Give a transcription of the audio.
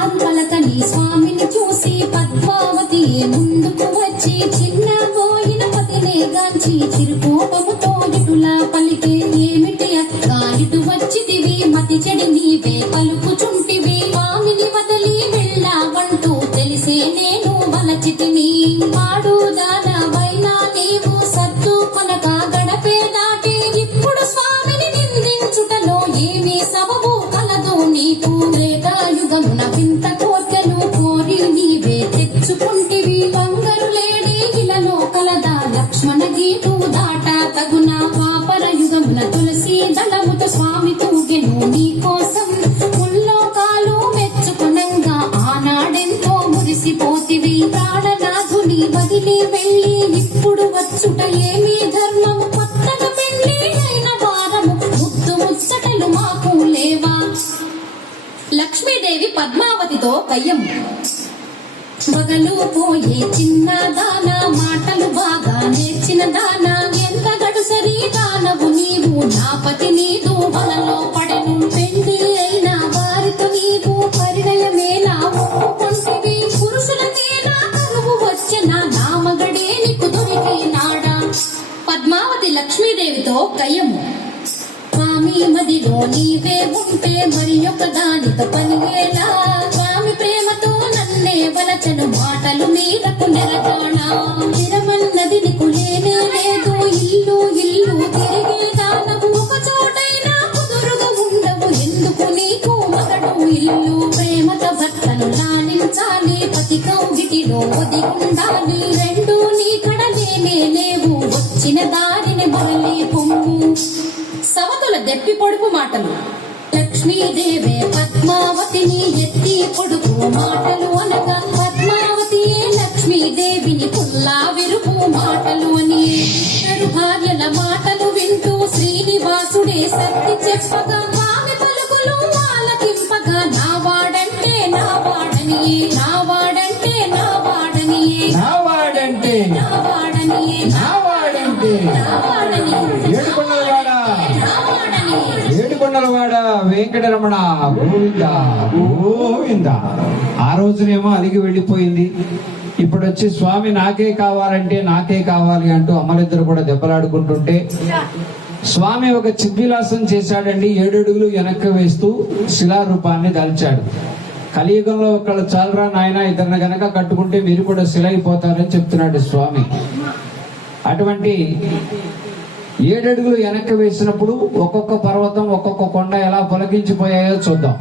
మారు పలకని స్వామిని చూసి పద్మావతి ముందుకు వచ్చి చిన్న పోయిన పతినే గాంచి చిరుకోపముతో ఇటులా పలికే ఏమిటి అక్క? ఇటు వచ్చితివి మతి చెడి నీవే పలుకుచుంటివి ఇప్పుడు ఏమీ ధర్మము? కొత్తగా పెళ్ళి అయిన వారము. ముద్దు ముచ్చటలు మాకు లేవా? లక్ష్మీదేవి పద్మావతితో కయ్యం మగలు పోయే చిన్న దానా మాటలు బాగా నేర్చిన దానా లక్ష్మీదేవితో స్వామి మదిలో నీవే ఉంటే మరి ఒక దానితో పనివేలా స్వామి ప్రేమతో నన్నే వలచను మాటలు మీదకు నెలగానా నిరమన్నది నీకు లేనే లేదు. ఇల్లు ఇల్లు తిరిగే దానకు ఒక చోటైనా కుదురుగా ఉండవు. ఎందుకు నీకు మగడు ఇల్లు? ప్రేమతో భర్తను లాలించాలి పతి కౌగిటిలో ఒదిగుండాలి. రెండు నీ కడలేనే లేవు. వచ్చిన సవతుల దెప్పి పొడుపు మాటలు. లక్ష్మీదేవే పద్మావతిని ఎత్తి పొడుపు మాటలు అనగా పద్మావతియే లక్ష్మీదేవిని పుల్లా విరుపు మాటలు అని. ఇద్దరు భార్యల మాటలు వింటూ శ్రీనివాసుడే సత్తి చెప్పగా ఆమె పలుకులు ఆలకింపగా నా వాడంటే నా వాడని. ఏడుకొండలవాడ. ఏడుకొండలవాడ వెంకటరమణ గోవింద గోవింద. ఆ రోజునేమో అలిగి వెళ్ళిపోయింది. ఇప్పుడు వచ్చి స్వామి నాకే కావాలంటే నాకే కావాలి అంటూ అమ్మలిద్దరు కూడా దెబ్బలాడుకుంటుంటే స్వామి ఒక చిద్విలాసం చేశాడండి. ఏడడుగులు వెనక్కి వేస్తూ శిలారూపాన్ని దాల్చాడు. కలియుగంలో ఒకళ్ళు చాలరా నాయన ఇతరుని గనక కట్టుకుంటే మీరు కూడా శిలైపోతారని చెప్తున్నాడు స్వామి. అటువంటి ఏడడుగులు వెనక్కి వేసినప్పుడు ఒక్కొక్క పర్వతం ఒక్కొక్క కొండ ఎలా పొలగించిపోయాయో చూద్దాం.